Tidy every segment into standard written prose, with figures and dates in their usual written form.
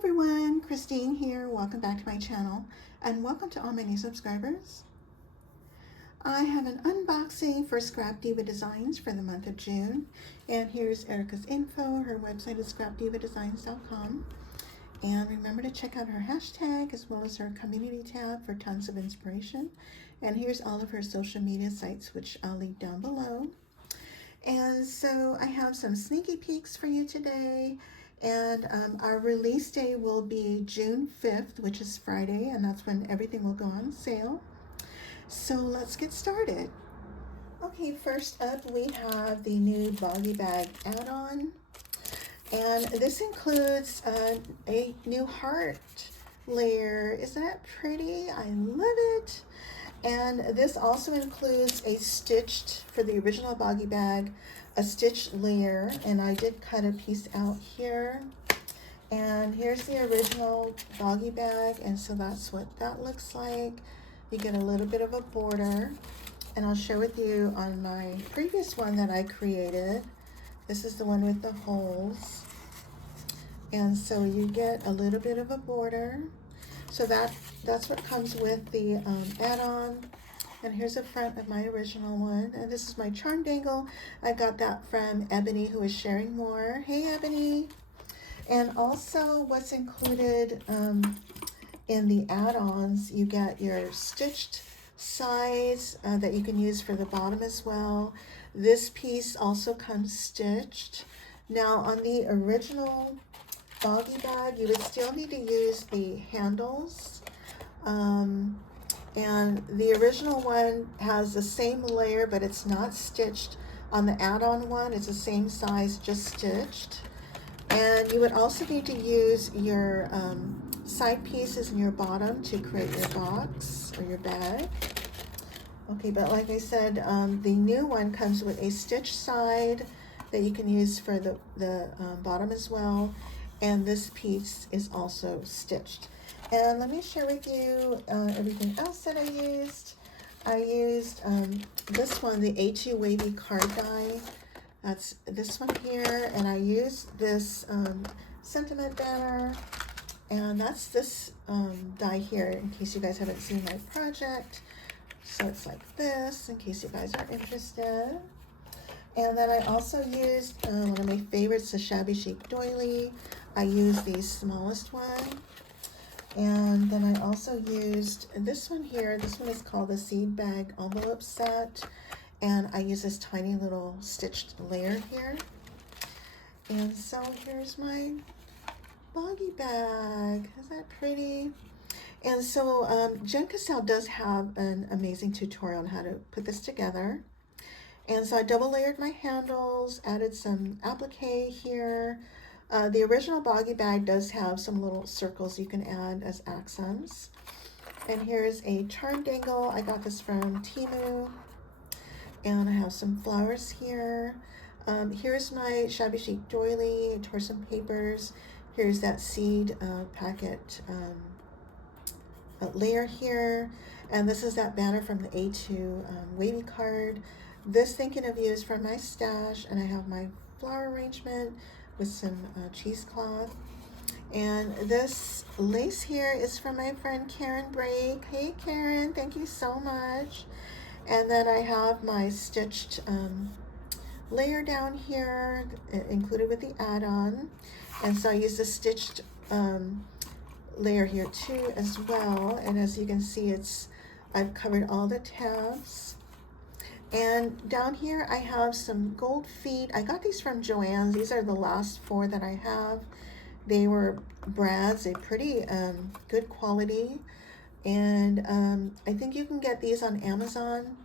everyone, Christine here. Welcome back to my channel and welcome to all my new subscribers. I have an unboxing for Scrap Diva Designs for the month of June, and here's Erica's info. Her website is scrapdivadesigns.com, and remember to check out her hashtag as well as her community tab for tons of inspiration. And here's all of her social media sites, which I'll leave down below. And so I have some sneaky peeks for you today. And our release day will be June 5th, which is Friday, and that's when everything will go on sale. So let's get started. Okay, first up we have the new Boggy Bag Add On. And this includes a new heart layer. Isn't that pretty? I love it. And this also includes a stitched, for the original Boggy Bag, a stitched layer, and I did cut a piece out here. And here's the original Boggy Bag, and so that's what that looks like. You get a little bit of a border, and I'll share with you on my previous one that I created. This is the one with the holes, and so you get a little bit of a border. So that's what comes with the add-on. And here's the front of my original one. And this is my charm dangle. I got that from Ebony, who is sharing more. Hey, Ebony. And also what's included in the add-ons, you get your stitched sides that you can use for the bottom as well. This piece also comes stitched. Now on the original Boggy Bag, you would still need to use the handles. And the original one has the same layer, but it's not stitched. On the add-on one, it's the same size, just stitched. And you would also need to use your side pieces in your bottom to create your box or your bag. Okay, but like I said, the new one comes with a stitched side that you can use for the bottom as well. And this piece is also stitched. And let me share with you everything else that I used. I used this one, the A2 Wavy Card die. That's this one here. And I used this sentiment banner. And that's this die here, in case you guys haven't seen my project. So it's like this, in case you guys are interested. And then I also used one of my favorites, the Shabby Chic Doily. I used the smallest one. And then I also used this one here. This one is called the Seed Bag Envelope Set. And I use this tiny little stitched layer here. And so here's my Boggy Bag. Isn't that pretty? And so Jenn Cascell does have an amazing tutorial on how to put this together. And so I double layered my handles, added some applique here. The original Boggy Bag does have some little circles you can add as accents. And here's a charm dangle. I got this from Temu. And I have some flowers here. Here's my Shabby Chic Doily. I tore some papers. Here's that seed packet layer here. And this is that banner from the A2 Wavy Card. This Thinking of You is from my stash. And I have my flower arrangement with some cheesecloth. And this lace here is from my friend Karen Brake. Hey Karen, thank you so much. And then I have my stitched layer down here included with the add-on. And so I use the stitched layer here too as well. And as you can see, I've covered all the tabs. And down here I have some gold feet. I got these from Joann's. These are the last 4 that I have. They were brads, a pretty good quality. And I think you can get these on Amazon.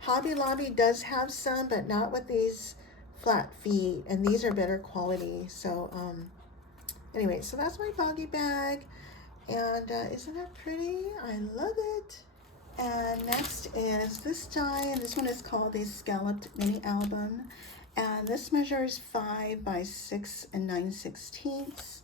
Hobby Lobby does have some, but not with these flat feet. And these are better quality. So anyway, so that's my Boggy Bag. And isn't that pretty? I love it. And next is this die, and this one is called the Scalloped Mini Album. And this measures 5 by 6 9/16.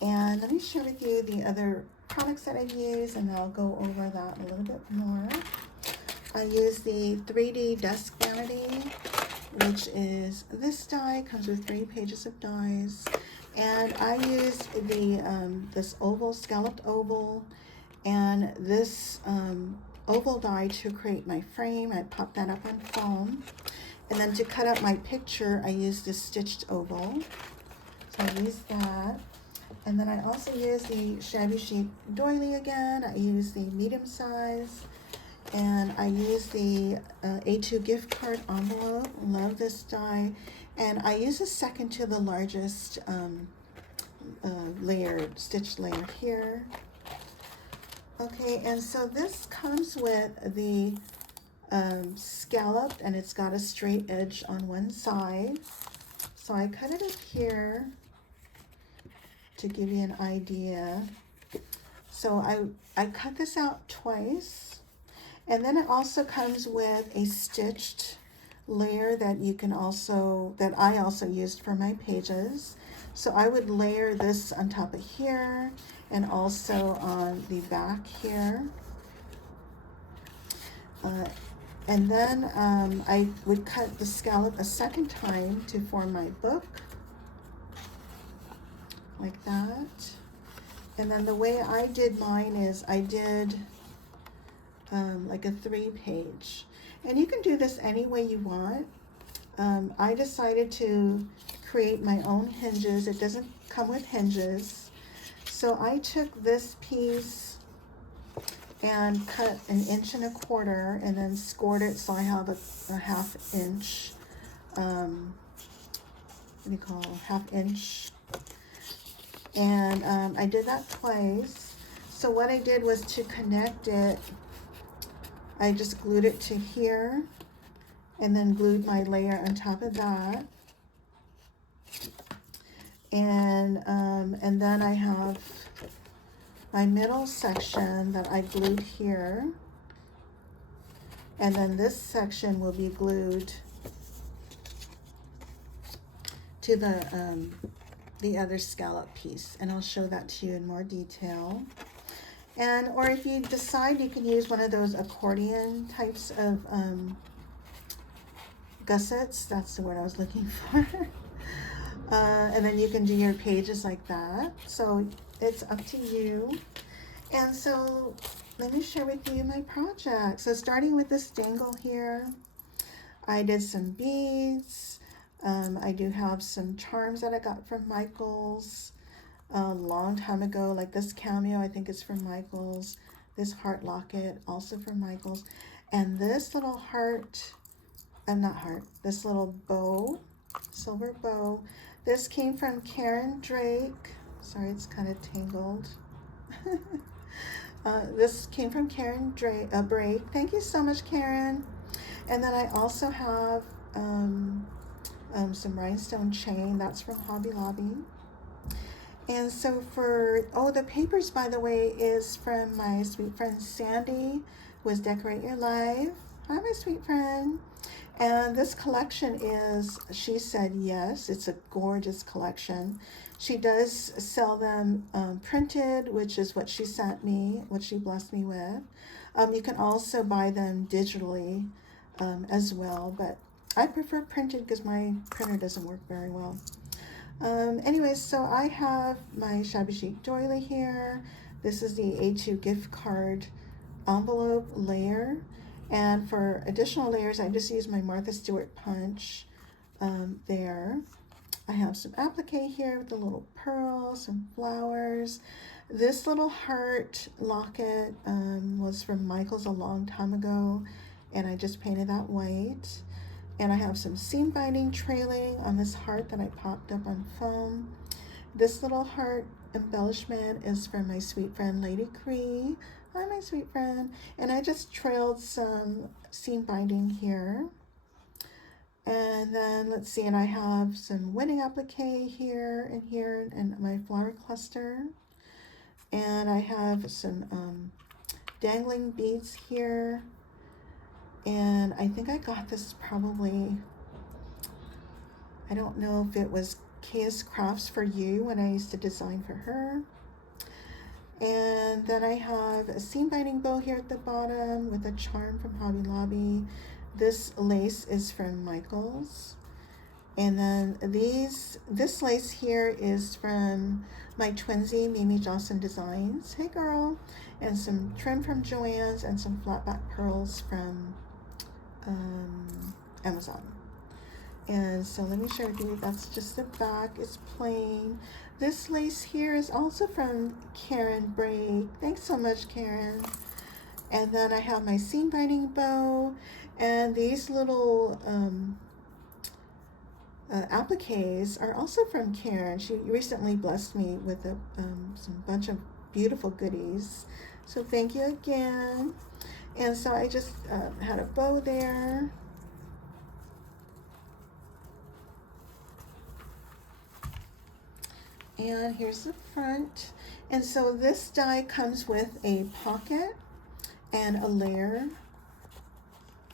And let me share with you the other products that I've used, and I'll go over that a little bit more. I use the 3D Desk Vanity, which is this die, comes with 3 pages of dies. And I used the this oval, scalloped oval, and this oval die to create my frame. I popped that up on foam. And then to cut out my picture, I used this stitched oval. So I used that. And then I also used the Shabby Chic Doily again. I used the medium size. And I used the A2 gift card envelope. Love this die. And I used a second to the largest stitched layer here. Okay, and so this comes with the scalloped, and it's got a straight edge on one side. So I cut it up here to give you an idea. So I cut this out twice, and then it also comes with a stitched layer that you can also, that I also used for my pages. So I would layer this on top of here and also on the back here. And then I would cut the scallop a second time to form my book, like that. And then the way I did mine is I did like a 3-page. And you can do this any way you want. I decided to create my own hinges. It doesn't come with hinges. So I took this piece and cut 1 1/4 inches and then scored it so I have a 1/2 inch, what do you call, 1/2 inch. And I did that twice. So what I did was to connect it, I just glued it to here and then glued my layer on top of that. And then I have my middle section that I glued here. And then this section will be glued to the other scallop piece. And I'll show that to you in more detail. And, or if you decide, you can use one of those accordion types of gussets. That's the word I was looking for. And then you can do your pages like that. So it's up to you. And so let me share with you my project. So starting with this dangle here, I did some beads. I do have some charms that I got from Michaels a long time ago, like this cameo, I think is from Michaels. This heart locket, also from Michaels. And this little heart, this little bow, silver bow. This came from Karen Drake. Sorry, it's kind of tangled. This came from Karen Drake, Brake. Thank you so much, Karen. And then I also have some rhinestone chain. That's from Hobby Lobby. And so for, the papers, by the way, is from my sweet friend Sandi, who is Decorate Your Life. Hi, my sweet friend. And this collection is, she said yes, it's a gorgeous collection. She does sell them printed, which is what she sent me, what she blessed me with. You can also buy them digitally as well, but I prefer printed because my printer doesn't work very well. Anyways, so I have my Shabby Chic Doily here. This is the A2 gift card envelope layer. And for additional layers, I just use my Martha Stewart punch there. I have some applique here with a little pearl, some flowers. This little heart locket was from Michaels a long time ago, and I just painted that white. And I have some seam binding trailing on this heart that I popped up on foam. This little heart embellishment is from my sweet friend Lady Cree. Hi, my sweet friend. And I just trailed some seam binding here. And then let's see, and I have some wedding applique here and my flower cluster. And I have some dangling beads here. And I think I got this probably, I don't know if it was Kaya's Crafts for You when I used to design for her. And then I have a seam binding bow here at the bottom with a charm from Hobby Lobby. This lace is from Michaels. And then this lace here is from my twinsy, Mimi Johnson Designs. Hey girl. And some trim from Joann's and some flat back pearls from Amazon. And so let me show you, that's just the back, it's plain. This lace here is also from Karen Brake. Thanks so much, Karen. And then I have my seam binding bow, and these little appliques are also from Karen. She recently blessed me with some bunch of beautiful goodies. So thank you again. And so I just had a bow there. And here's the front. And so this die comes with a pocket and a layer.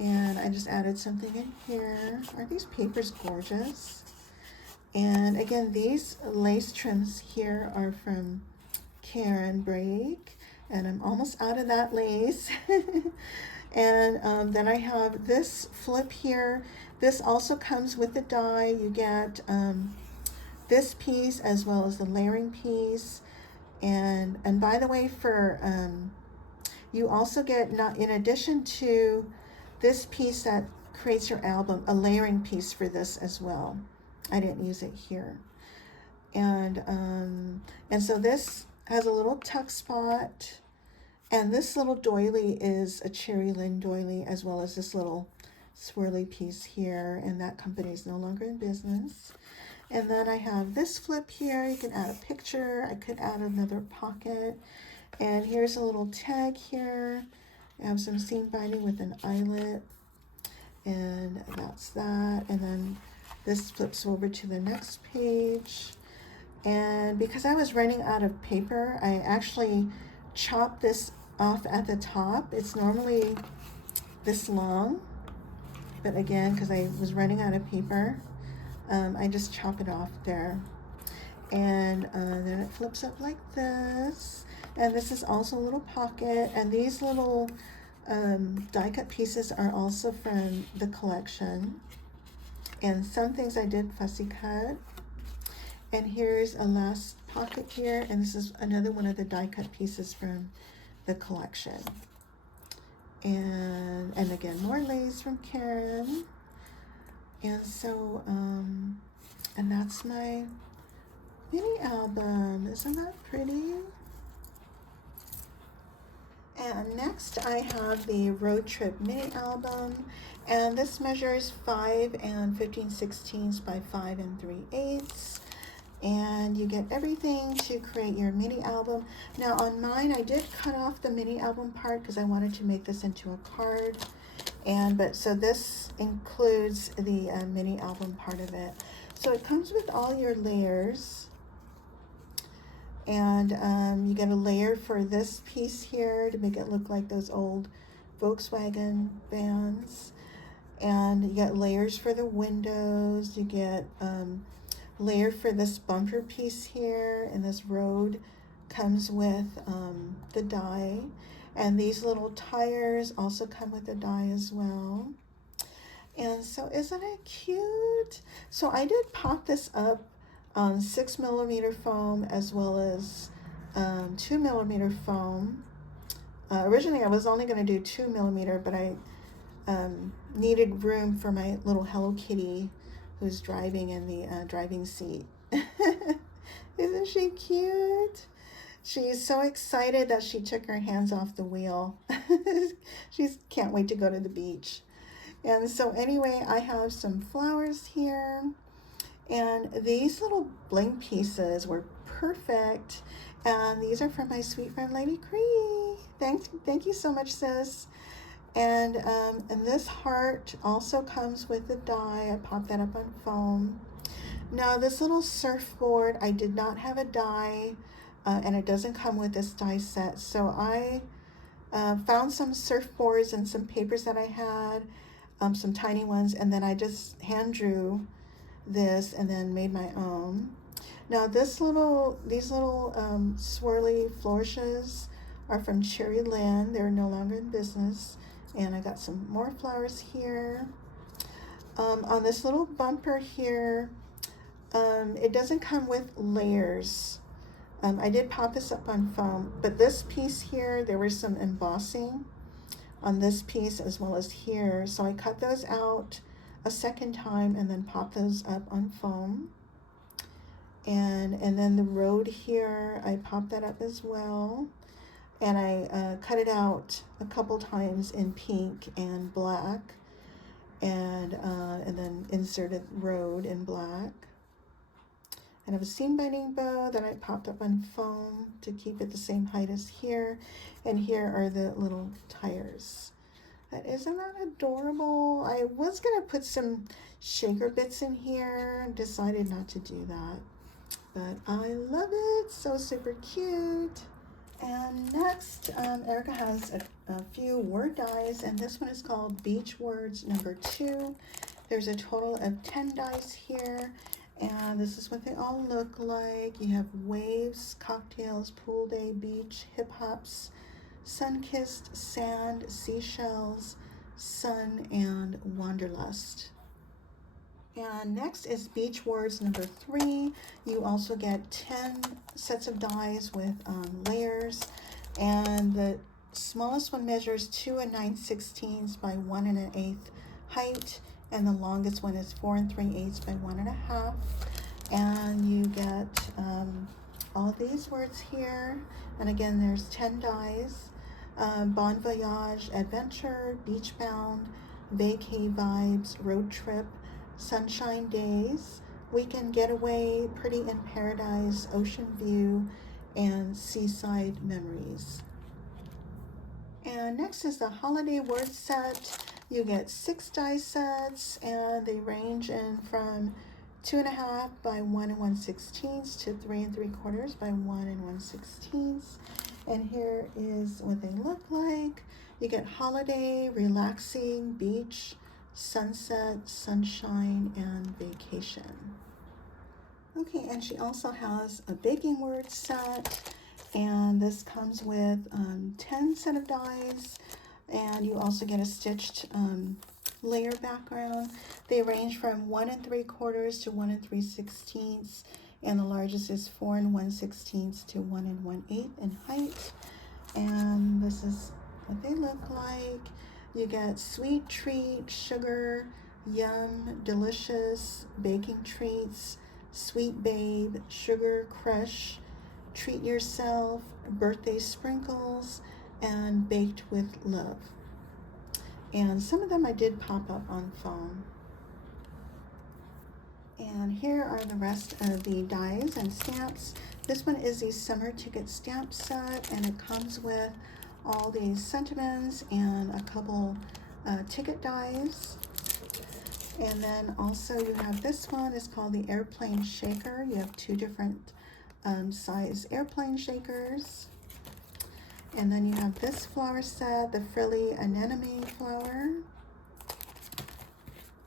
And I just added something in here. Aren't these papers gorgeous? And again, these lace trims here are from Karen Brake. And I'm almost out of that lace. And then I have this flip here. This also comes with the die. You get this piece as well as the layering piece. And by the way, for you also get, not in addition to this piece that creates your album, a layering piece for this as well. I didn't use it here. And so this has a little tuck spot, and this little doily is a cherry lin doily, as well as this little swirly piece here, and that company is no longer in business. And then I have this flip here. You can add a picture. I could add another pocket. And here's a little tag here. I have some seam binding with an eyelet, and that's that. And then this flips over to the next page. And because I was running out of paper, I actually chopped this off at the top. It's normally this long, but again, because I was running out of paper, I just chop it off there. And then it flips up like this. And this is also a little pocket. And these little die cut pieces are also from the collection. And some things I did fussy cut. And here's a last pocket here. And this is another one of the die cut pieces from the collection. And again, more lace from Karen. And so, and that's my mini album. Isn't that pretty? And next I have the Road Trip mini album, and this measures 5 15/16 by 5 3/8, and you get everything to create your mini album. Now on mine, I did cut off the mini album part because I wanted to make this into a card, so this includes the mini album part of it. So it comes with all your layers. And you get a layer for this piece here to make it look like those old Volkswagen vans. And you get layers for the windows. You get layer for this bumper piece here. And this road comes with the die. And these little tires also come with the die as well. And so isn't it cute? So I did pop this up on 6mm foam as well as 2mm foam. Originally I was only going to do 2mm, but I needed room for my little Hello Kitty who's driving in the driving seat. Isn't she cute? She's so excited that she took her hands off the wheel. She can't wait to go to the beach. And so anyway, I have some flowers here. And these little bling pieces were perfect. And these are from my sweet friend, Lady Cree. Thank you so much, sis. And this heart also comes with the die. I popped that up on foam. Now this little surfboard, I did not have a die, and it doesn't come with this die set. So I found some surfboards and some papers that I had, some tiny ones, and then I just hand drew this and then made my own. Now these little swirly flourishes are from Cherry Lynn. They're no longer in business. And I got some more flowers here. On this little bumper here, it doesn't come with layers. I did pop this up on foam, but this piece here, there was some embossing on this piece as well as here. So I cut those out a second time and then pop those up on foam. And then the road here, I popped that up as well. And I cut it out a couple times in pink and black. And then inserted road in black. And I have a seam binding bow that I popped up on foam to keep it the same height as here. And here are the little tires. Isn't that adorable? I was gonna put some shaker bits in here, decided not to do that. But I love it, so super cute. And next, Erica has a few word dies, and this one is called Beach Words number 2. There's a total of 10 dies here. And this is what they all look like. You have waves, cocktails, pool day, beach, hip hops, sun-kissed, sand, seashells, sun, and wanderlust. And next is beach words number 3. You also get 10 sets of dies with layers. And the smallest one measures 2 9/16 by 1 1/8 height. And the longest one is 4 3/8 by 1 1/2. And you get all these words here. And again, there's 10 dies. Bon voyage, adventure, beach bound, vacay vibes, road trip, sunshine days, weekend getaway, pretty in paradise, ocean view, and seaside memories. And next is the holiday word set. You get 6 die sets, and they range in from 2 1/2 by 1 1/16 to 3 3/4 by 1 1/16. And here is what they look like. You get holiday, relaxing, beach, sunset, sunshine, and vacation. Okay, and she also has a baking word set, and this comes with 10 set of dies, and you also get a stitched layer background. They range from 1 3/4 to 1 3/16, and the largest is 4 1/16 to 1 1/8 in height. And this is what they look like. You get sweet treat, sugar, yum, delicious, baking treats, sweet babe, sugar crush, treat yourself, birthday sprinkles, and baked with love. And some of them I did pop up on foam. And here are the rest of the dies and stamps. This one is the summer ticket stamp set, and it comes with all these sentiments and a couple ticket dies. And then also you have this one, it's called the airplane shaker. You have 2 different size airplane shakers. And then you have this flower set, the frilly anemone flower.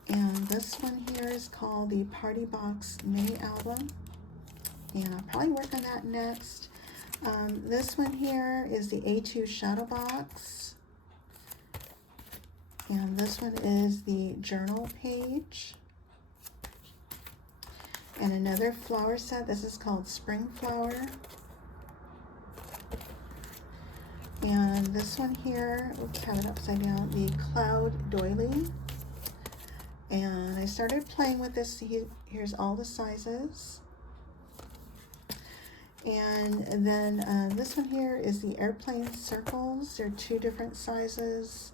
And this one here is called the Party Box Mini Album. And I'll probably work on that next. This one here is the A2 Shadow Box. And this one is the journal page. And another flower set. This is called Spring Flower. And this one here, oops, have it upside down, the Cloud Doily. And I started playing with this. Here's all the sizes. And then this one here is the airplane circles. They're 2 different sizes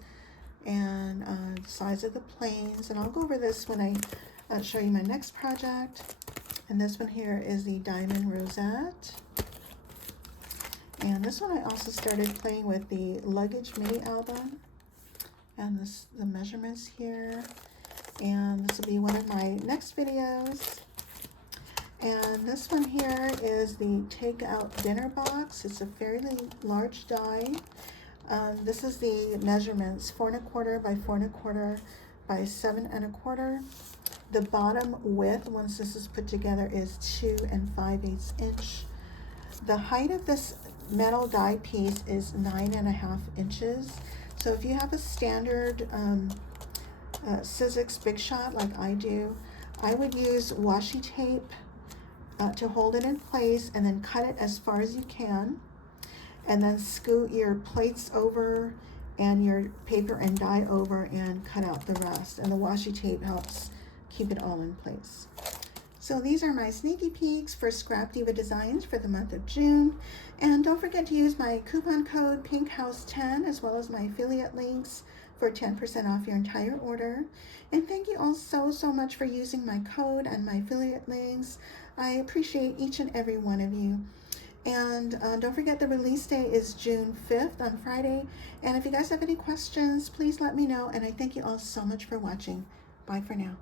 and size of the planes. And I'll go over this when I show you my next project. And this one here is the diamond rosette. And this one I also started playing with the luggage mini album. And the measurements here. And this will be one of my next videos. And this one here is the take-out dinner box. It's a fairly large die. This is the measurements, 4 1/4 by 4 1/4 by 7 1/4. The bottom width, once this is put together, is 2 5/8 inch. The height of this metal die piece is 9 1/2 inches. So if you have a standard Sizzix Big Shot like I do, I would use washi tape to hold it in place, and then cut it as far as you can, and then scoot your plates over and your paper and die over and cut out the rest, and the washi tape helps keep it all in place. So these are my sneaky peeks for Scrap Diva Designs for the month of June. And don't forget to use my coupon code PINKHOUSE10 as well as my affiliate links for 10% off your entire order. And thank you all so much for using my code and my affiliate links. I appreciate each and every one of you. And don't forget the release day is June 5th on Friday. And if you guys have any questions, please let me know. And I thank you all so much for watching. Bye for now.